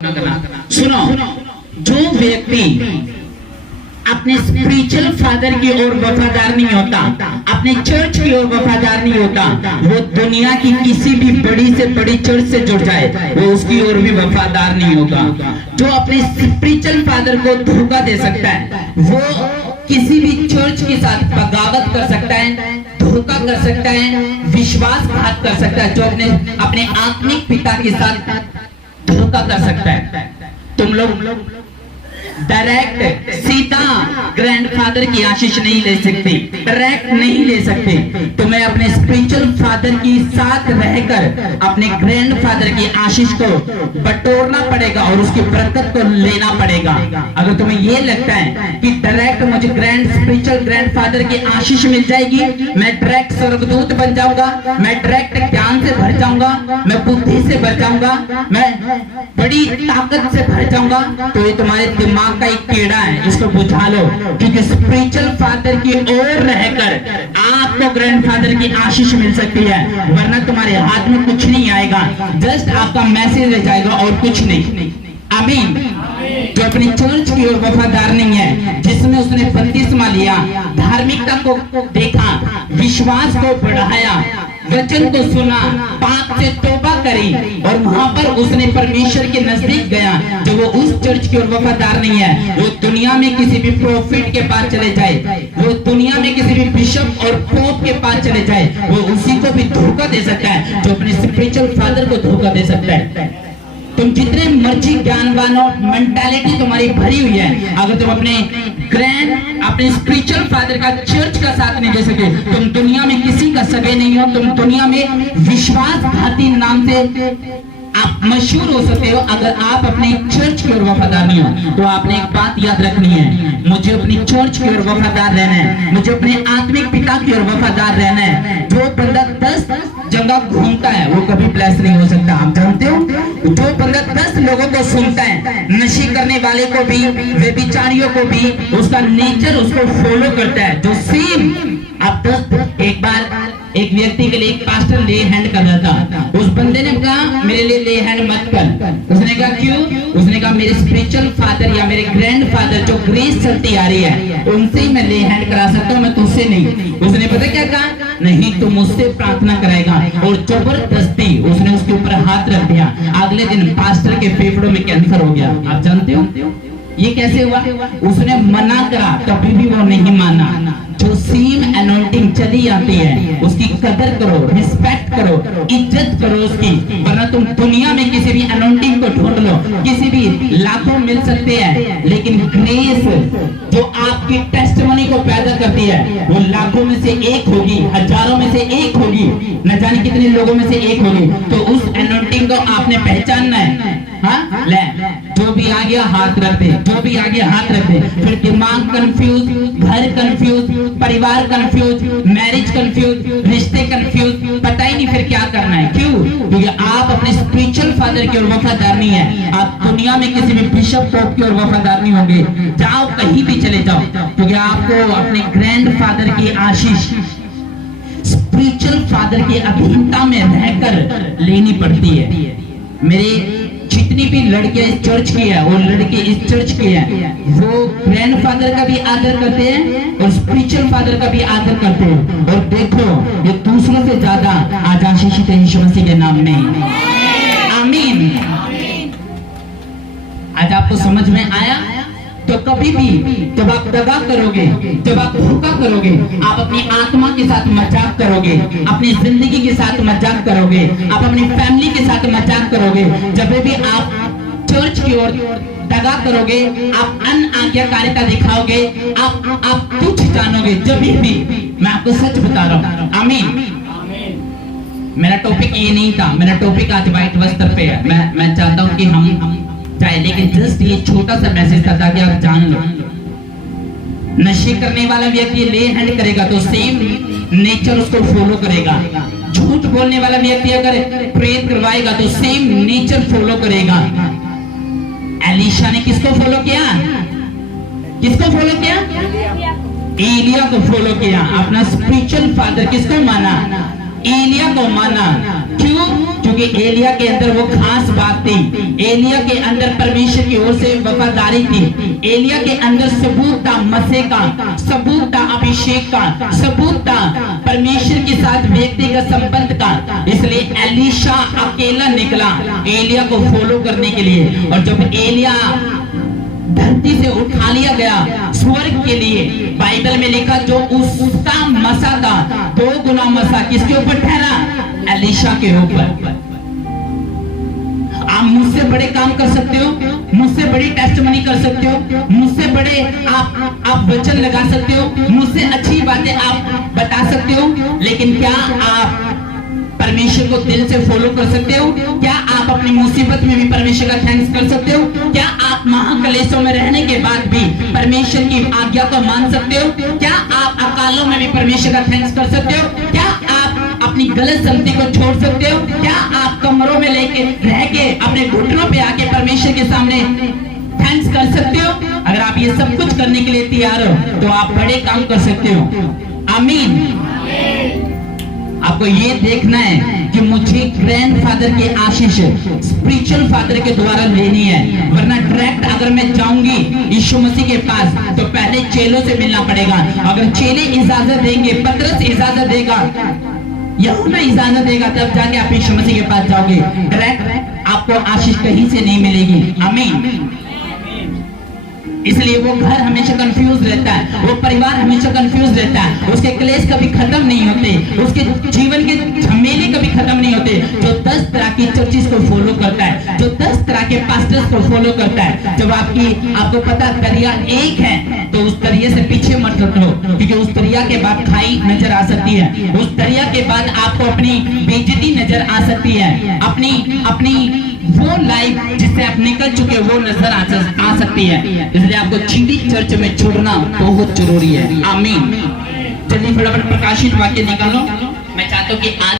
सुनो, जो व्यक्ति अपने स्पिरिचुअल फादर की ओर वफादार नहीं होता, अपने चर्च की ओर वफादार नहीं होता, वो दुनिया की किसी भी बड़ी से बड़ी चर्च से जुड़ जाए, वो उसकी ओर भी वफादार नहीं होगा। जो अपने स्पिरिचुअल फादर को धोखा दे सकता है, वो किसी भी चर्च के साथ बगावत कर सकता है, धोखा कर सकता है, विश्वासघात कर सकता है। जो अपने आत्मिक पिता के साथ धोखा कर सकता है। तुम लोग डायरेक्ट सीधा ग्रैंडफादर की आशीष नहीं ले सकते, डायरेक्ट नहीं ले सकते। तुम्हें अपने स्पिरिचुअल फादर के साथ रहकर अपने ग्रैंडफादर की आशीष को बटोरना पड़ेगा और उसकी बरकत को लेना पड़ेगा। अगर तुम्हें ये लगता है कि डायरेक्ट मुझे स्पिरिचुअल ग्रैंडफादर की आशीष मिल जाएगी, मैं डायरेक्ट स्वर्गदूत बन जाऊंगा, मैं डायरेक्ट ज्ञान से भर जाऊंगा, मैं बुद्धि से भर जाऊंगा, मैं बड़ी ताकत से भर जाऊंगा, तो ये तुम्हारे दिमाग का एक कीड़ा है, इसको बुझा लो। क्योंकि स्पिरिचुअल फादर की ओर रहकर आपको ग्रैंडफादर की आशीष मिल सकती है, वरना तुम्हारे हाथ में कुछ नहीं आएगा, जस्ट आपका मैसेज रह जाएगा और कुछ नहीं। आमीन। जो अपनी चर्च की ओर वफादार नहीं है, जिसमें उसने बपतिस्मा लिया, धार्मिकता को देखा, विश्वास को बढ़ाया, वचन को सुना, पाप से तौबा करी और वहां पर उसने परमेश्वर के नजदीक गया, जो वो उस चर्च की ओर वफादार नहीं है, वो दुनिया में किसी भी प्रोफिट के पास चले जाए, वो दुनिया में किसी भी बिशप और पोप के पास चले जाए, वो उसी को भी धोखा दे सकता है जो अपने स्पिरिचुअल फादर को धोखा दे सकता है। तुम जितने मर्जी ज्ञानवान हो, मेंटालिटी तुम्हारी भरी हुई है, अगर तुम अपने स्पिरिचुअल फादर का चर्च का साथ नहीं दे सके, तुम दुनिया में किसी का सगे नहीं हो। तुम दुनिया में विश्वासघाती नाम से आप मशहूर हो सकते हो। अगर आप अपने चर्च की ओर वफादार नहीं हो, तो आपने एक बात याद रखनी है, मुझे अपनी चर्च की ओर वफादार रहना है, मुझे अपने आत्मिक पिता की ओर वफादार रहना है। जो बंदा 10 जगह घूमता है, वो कभी ब्लेस नहीं हो सकता। आप जानते हो, जो बंदा 10 लोगों को सुनता है, नशे करने वाले को भी, व्यभिचारियों को भी, उसका नेचर उसको फॉलो करता है। जो सेम आप 10 एक बार एक व्यक्ति के लिए एक पास्टर ले हैंड कर रहा था, उस बंदे ने कहा मेरे लिए ले हैंड मत कर। उसने कहा क्यों? उसने कहा मेरे स्पिरिचुअल फादर या मेरे ग्रैंडफादर जो ग्रेस चलती आ रही है, उनसे ही मैं ले हैंड करा सकता हूँ, मैं तुझसे नहीं। उसने पता क्या कहा? नहीं, तू मुझसे प्रार्थना कराएगा। और जबरदस्ती उसने उसके ऊपर हाथ रख दिया। अगले दिन पास्टर के फेफड़ों में कैंसर हो गया। आप जानते हो ये कैसे हुआ? उसने मना करा, तभी भी वो नहीं माना। जो सेम एनोइंटिंग चली आती है, उसकी कदर करो, रिस्पेक्ट करो, इज्जत करो उसकी। वरना तुम दुनिया में किसी भी एनोइंटिंग को ढूंढ लो, किसी भी लाखों मिल सकते हैं, लेकिन ग्रेस जो आपकी टेस्टिमनी को पैदा करती है, वो लाखों में से एक होगी, हजारों में से एक होगी, न जाने कितने लोगों में से एक होगी। तो उस एनोइंटिंग को आपने पहचानना है। हाँ, ले जो भी आ गया हाथ रख दे, जो भी आ गया हाथ रख दे। फिर दिमाग कंफ्यूज, घर कंफ्यूज, परिवार कंफ्यूज, मैरिज कंफ्यूज, रिश्ते कंफ्यूज, पता ही नहीं फिर क्या करना है। क्यों? क्योंकि आप अपने स्पिरिचुअल फादर की ओर वफादार नहीं है। आप दुनिया में किसी भी बिशप पोप की ओर वफादार नहीं होंगे। जाओ, कहीं भी चले जाओ, क्योंकि आपको अपने ग्रैंडफादर की आशीष स्पिरिचुअल फादर की अधीनता में रहकर लेनी पड़ती है। मेरे जितनी भी लड़कियां इस चर्च की है और लड़के इस चर्च के हैं, वो ग्रैंडफादर का भी आदर करते हैं और स्पिरिचुअल फादर का भी आदर करते हैं। और देखो, ये दूसरों से ज्यादा आज आशीषित है यीशु मसीह के नाम में। आमीन। आज आपको समझ में आया? तो कभी भी जब आप दगा करोगे, जब आप धोखा करोगे, आप अपनी आत्मा के साथ मजाक करोगे, अपनी जिंदगी के साथ मजाक करोगे, आप अपनी फैमिली के साथ मजाक करोगे, जब भी आप चर्च की ओर दगा करोगे, आप अनाज्ञाकारिता दिखाओगे, आप कुछ जानोगे, जब भी मैं आपको सच बता रहा हूँ। आमीन। मेरा टॉपिक ये नहीं था, मेरा टॉपिक आज व्हाइट वस्त्र पे है। मैं चाहता हूँ कि हम जाए, लेकिन जस्ट ये छोटा सा मैसेज था ताकि आप जान लो। नशे करने वाला व्यक्ति ले हैंड करेगा तो सेम नेचर उसको फॉलो करेगा। झूठ बोलने वाला व्यक्ति अगर प्रेत करवाएगा तो सेम नेचर फॉलो करेगा। एलीशा ने किसको फॉलो किया? किसको फॉलो किया? एलिया को फॉलो किया। अपना स्पिरिचुअल फादर किसको माना? एलिया को माना। क्यों? क्योंकि एलिया के अंदर वो खास बात थी, एलिया के अंदर परमेश्वर की ओर से वफादारी थी, एलिया के अंदर सबूत था मसीह का, सबूत था अभिषेक का, सबूत था परमेश्वर के साथ व्यक्तिगत संबंध का। इसलिए एलीशा अकेला निकला एलिया को फॉलो करने के लिए। और जब एलिया धरती से उठा लिया गया स्वर्ग के लिए, बाइबल में लिखा जो उसका मसा था 2 गुना मसा किसके ऊपर ठहरा? एलीशा के ऊपर। आप मुझसे बड़े काम कर सकते हो, मुझसे बड़ी टेस्टमनी कर सकते हो, मुझसे बड़े आप वचन लगा सकते हो, मुझसे अच्छी बातें आप बता सकते हो, लेकिन क्या आप परमेश्वर को दिल से फॉलो कर सकते हो? क्या आप अपनी मुसीबत में भी परमेश्वर का थैंक्स कर सकते हो? क्या आप महाक्लेशों में रहने के बाद भी परमेश्वर की आज्ञा को मान सकते हो? क्या आप अकालों में भी परमेश्वर का थैंक्स कर सकते हो? क्या आप अपनी गलत संगति को छोड़ सकते हो? क्या आप कमरों में लेके रह के अपने घुटनों पे आके परमेश्वर के सामने थैंक्स कर सकते हो? अगर आप ये सब कुछ करने के लिए तैयार हो तो आप बड़े काम कर सकते हो। आमीन। आपको ये देखना है कि मुझे ग्रैंडफादर की आशीष स्पिरिचुअल फादर के द्वारा लेनी है, वरना डायरेक्ट अगर मैं जाऊंगी यीशु मसीह के पास तो पहले चेलों से मिलना पड़ेगा। अगर चेले इजाजत देंगे, पतरस इजाजत देगा, यूहन्ना इजाजत देगा, तब जाके आप यीशु मसीह के पास जाओगे। डायरेक्ट आपको आशीष कहीं से नहीं मिलेगी। आमीन। इसलिए वो घर हमेशा कंफ्यूज रहता है, वो परिवार हमेशा कंफ्यूज रहता है, उसके क्लेश कभी खत्म नहीं होते, उसके जीवन के झमेले कभी खत्म नहीं होते। जो 10 तरह की चर्चिस को फॉलो करता है, जो 10 तरह के पास्टर्स को फॉलो करता है, जब आपको पता दरिया एक है तो उस दरिया से पीछे मत हटो, क्योंकि उस दरिया के बाद खाई नजर आ सकती है, उस दरिया के बाद आपको अपनी बेइज्जती नजर आ सकती है, अपनी वो लाइफ जिससे आप निकल चुके वो नजर आ सकती है। इसलिए आपको चीनी चर्च में छोड़ना बहुत जरूरी है। आमीन। चलिए फटाफट प्रकाशित वाक्य निकालो। मैं चाहता हूँ कि आज